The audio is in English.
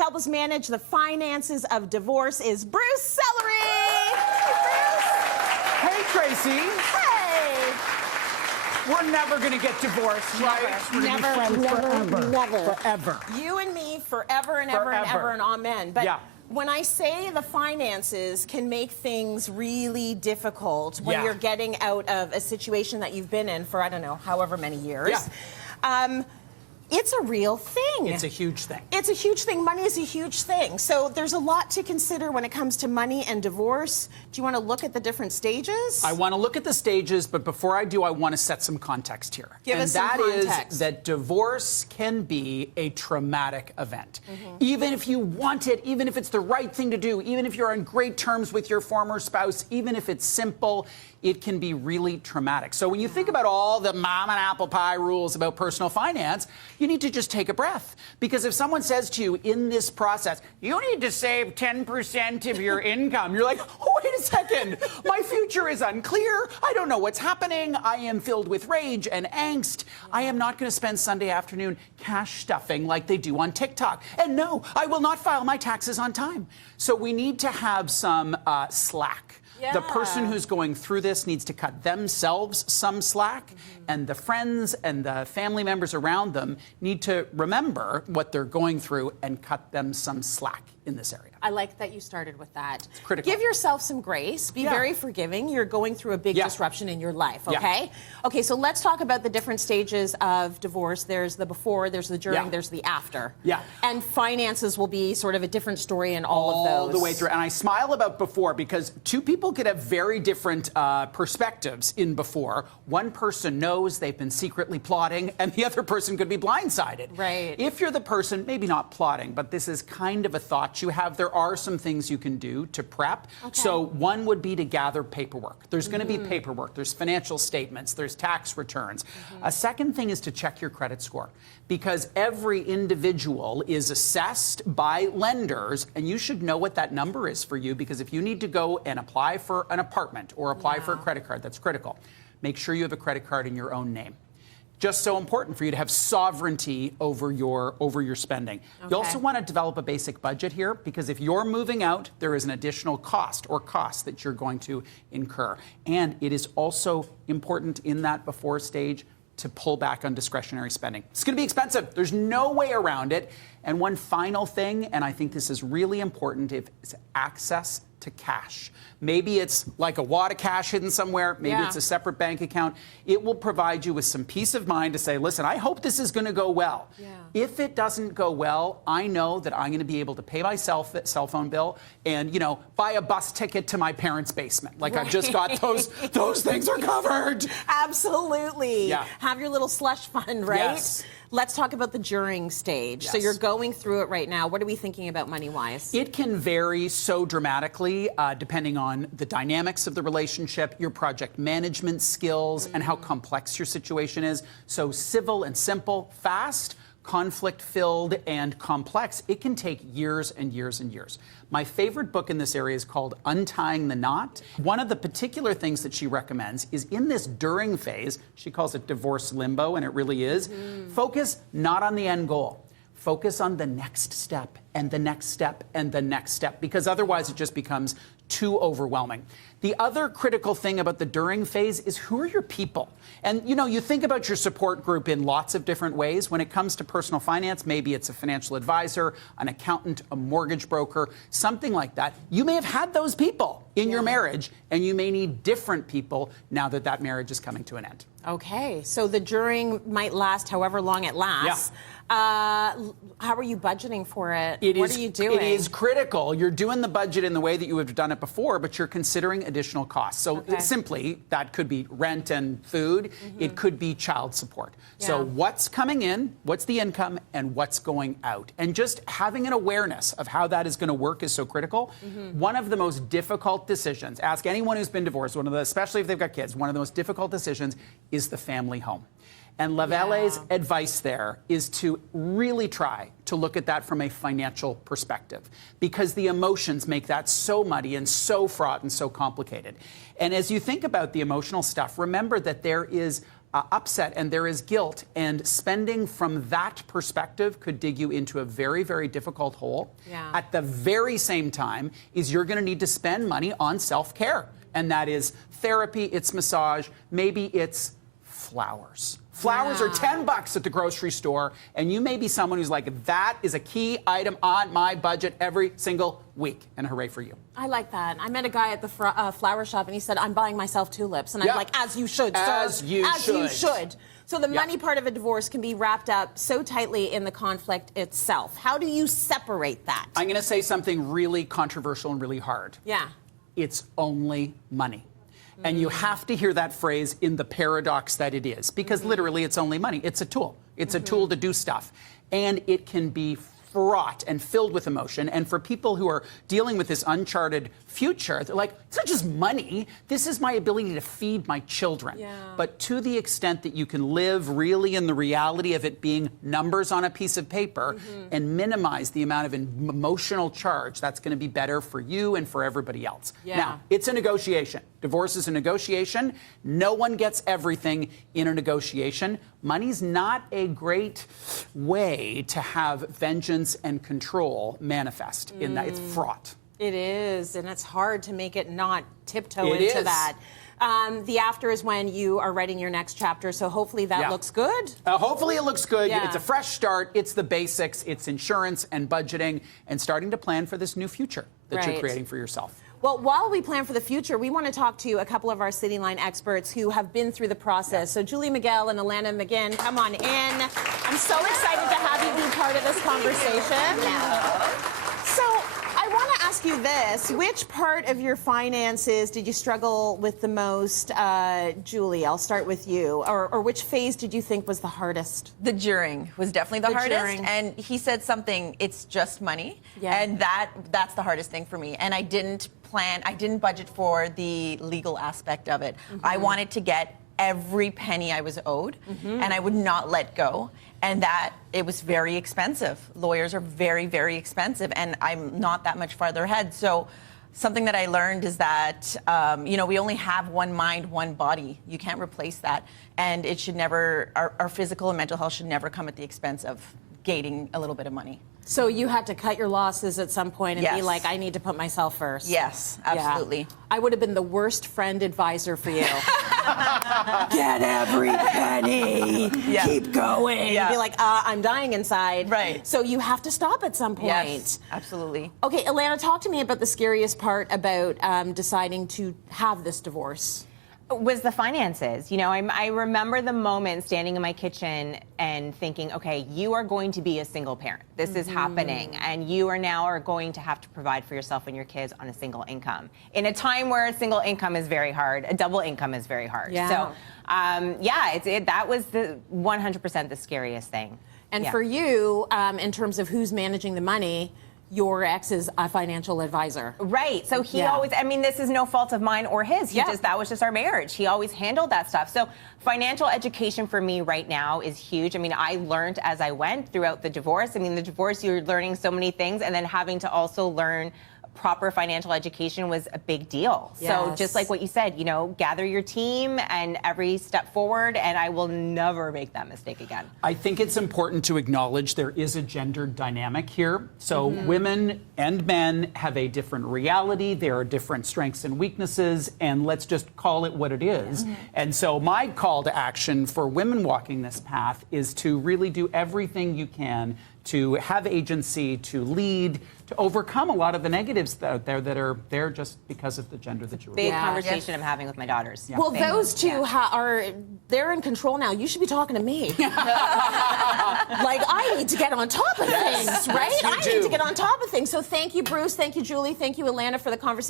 To help us manage the finances of divorce is Bruce Sellery. Hey, Tracy. Hey. We're never going to get divorced, right? We're gonna be friends Never. forever. You and me forever and ever and ever and amen. But yeah. When I say the finances can make things really difficult when you're getting out of a situation that you've been in for, I don't know, however many years, it's a real thing. It's a huge thing. It's a huge thing. Money is a huge thing. So there's a lot to consider when it comes to money and divorce. Do you want to look at the different stages? I want to look at the stages, but before I do, I want to set some context here. Give us some context. And that is that divorce can be a traumatic event. Even if you want it, even if it's the right thing to do, even if you're on great terms with your former spouse, even if it's simple, it can be really traumatic. So when you think about all the mom and apple pie rules about personal finance, you need to just take a breath. Because if someone says to you in this process, you need to save 10% of your income, you're like, oh, wait a second, my future is unclear. I don't know what's happening. I am filled with rage and angst. I am not going to spend Sunday afternoon cash stuffing like they do on TikTok. And no, I will not file my taxes on time. So we need to have some slack. Yeah. The person who's going through this needs to cut themselves some slack, and the friends and the family members around them need to remember what they're going through and cut them some slack in this area. I like that you started with that. It's critical. Give yourself some grace. Be very forgiving. You're going through a big disruption in your life, okay? Okay, so let's talk about the different stages of divorce. There's the before, there's the during, there's the after. And finances will be sort of a different story in all of those. All the way through. And I smile about before because two people could have very different perspectives in before. One person knows they've been secretly plotting, and the other person could be blindsided. Right. If you're the person, maybe not plotting, but this is kind of a thought you have, there are some things you can do to prep. So one would be to gather paperwork. There's going to be paperwork. There's financial statements. There's tax returns. A second thing is to check your credit score, because every individual is assessed by lenders, and you should know what that number is for you, because if you need to go and apply for an apartment or apply for a credit card, that's critical. Make sure you have a credit card in your own name. Just so important for you to have sovereignty over your spending. You also want to develop a basic budget here, because if you're moving out, there is an additional cost or costs that you're going to incur. And it is also important in that before stage to pull back on discretionary spending. It's going to be expensive. There's no way around it. And one final thing, and I think this is really important, is access to cash. Maybe it's like a wad of cash hidden somewhere. Maybe it's a separate bank account. It will provide you with some peace of mind to say, listen, I hope this is going to go well. If it doesn't go well, I know that I'm going to be able to pay my cell phone bill and, you know, buy a bus ticket to my parents' basement. Like I've just got those things are covered. Absolutely. Have your little slush fund, right? Yes. Let's talk about the during stage. So you're going through it right now. What are we thinking about money-wise? It can vary so dramatically depending on the dynamics of the relationship, your project management skills, and how complex your situation is. So civil and simple, fast, conflict-filled, and complex, it can take years and years and years. My favorite book in this area is called Untying the Knot. One of the particular things that she recommends is in this during phase, she calls it divorce limbo, and it really is, focus not on the end goal. Focus on the next step and the next step and the next step, because otherwise it just becomes too overwhelming. The other critical thing about the during phase is who are your people? And, you know, you think about your support group in lots of different ways. When it comes to personal finance, maybe it's a financial advisor, an accountant, a mortgage broker, something like that. You may have had those people in your marriage, and you may need different people now that that marriage is coming to an end. Okay, so the during might last however long it lasts. How are you budgeting for it? What are you doing? It is critical. You're doing the budget in the way that you would have done it before, but you're considering additional costs. So simply, that could be rent and food. It could be child support. So what's coming in, what's the income, and what's going out? And just having an awareness of how that is going to work is so critical. One of the most difficult decisions, ask anyone who's been divorced, especially if they've got kids, one of the most difficult decisions is the family home. And Lavelle's advice there is to really try to look at that from a financial perspective, because the emotions make that so muddy and so fraught and so complicated. And as you think about the emotional stuff, remember that there is upset and there is guilt, and spending from that perspective could dig you into a very, very difficult hole. Yeah. At the very same time is you're going to need to spend money on self-care, and that is therapy, it's massage, maybe it's flowers. Flowers are $10 at the grocery store, and you may be someone who's like, that is a key item on my budget every single week, and hooray for you. I like that. I met a guy at the flower shop, and he said, I'm buying myself tulips. And I'm like, as you should, sir. As you should. So the money part of a divorce can be wrapped up so tightly in the conflict itself. How do you separate that? I'm going to say something really controversial and really hard. Yeah. It's only money. And you have to hear that phrase in the paradox that it is, because literally it's only money. It's a tool. It's a tool to do stuff. And it can be fraught and filled with emotion. And for people who are dealing with this uncharted future, they're like, it's not just money. This is my ability to feed my children. Yeah. But to the extent that you can live really in the reality of it being numbers on a piece of paper and minimize the amount of emotional charge, that's going to be better for you and for everybody else. Yeah. Now, it's a negotiation. Divorce is a negotiation. No one gets everything in a negotiation. Money's not a great way to have vengeance and control manifest in that. It's fraught. It is, and it's hard to make it not tiptoe into that. The after is when you are writing your next chapter, so hopefully that looks good. Hopefully it looks good. Yeah. It's a fresh start. It's the basics. It's insurance and budgeting and starting to plan for this new future that you're creating for yourself. Well, while we plan for the future, we want to talk to a couple of our Cityline experts who have been through the process. So Julie Miguel and Alana McGinn, come on in. I'm so excited to have you be part of this conversation. So I want to ask you this. Which part of your finances did you struggle with the most? Julie, I'll start with you. Or which phase did you think was the hardest? The during was definitely the hardest. And he said something, it's just money. Yeah. And that's the hardest thing for me. And I didn't budget for the legal aspect of it. I wanted to get every penny I was owed, and I would not let go. And that it was very expensive. Lawyers are very, very expensive, and I'm not that much farther ahead. So something that I learned is that, we only have one mind, one body. You can't replace that. And it should never, our physical and mental health should never come at the expense of gating a little bit of money. So you had to cut your losses at some point and be like, I need to put myself first. Yes, absolutely. Yeah. I would have been the worst friend advisor for you. Get every penny. Keep going. Be like, I'm dying inside. Right. So you have to stop at some point. Yes, absolutely. Okay, Alana, talk to me about the scariest part about deciding to have this divorce. Was the finances. I remember the moment standing in my kitchen and thinking, okay, you are going to be a single parent. This is happening, and you are going to have to provide for yourself and your kids on a single income. In a time where a single income is very hard, a double income is very hard. Yeah. So, that was the 100% the scariest thing. And for you, in terms of who's managing the money, your ex is a financial advisor. Right. So he always, this is no fault of mine or his. That was just our marriage. He always handled that stuff. So financial education for me right now is huge. I learned as I went throughout the divorce. The divorce, you're learning so many things, and then having to also learn proper financial education was a big deal. Yes. So just like what you said, gather your team and every step forward, and I will never make that mistake again. I think it's important to acknowledge there is a gender dynamic here. So women and men have a different reality. There are different strengths and weaknesses, and let's just call it what it is. And so my call to action for women walking this path is to really do everything you can to have agency, to lead, to overcome a lot of the negatives out there that are there just because of the gender that you're Big conversation I'm having with my daughters. Yeah. Well, those two they're in control now. You should be talking to me. Like, I need to get on top of things, right? Yes, I need to get on top of things. So thank you, Bruce. Thank you, Julie. Thank you, Alana, for the conversation.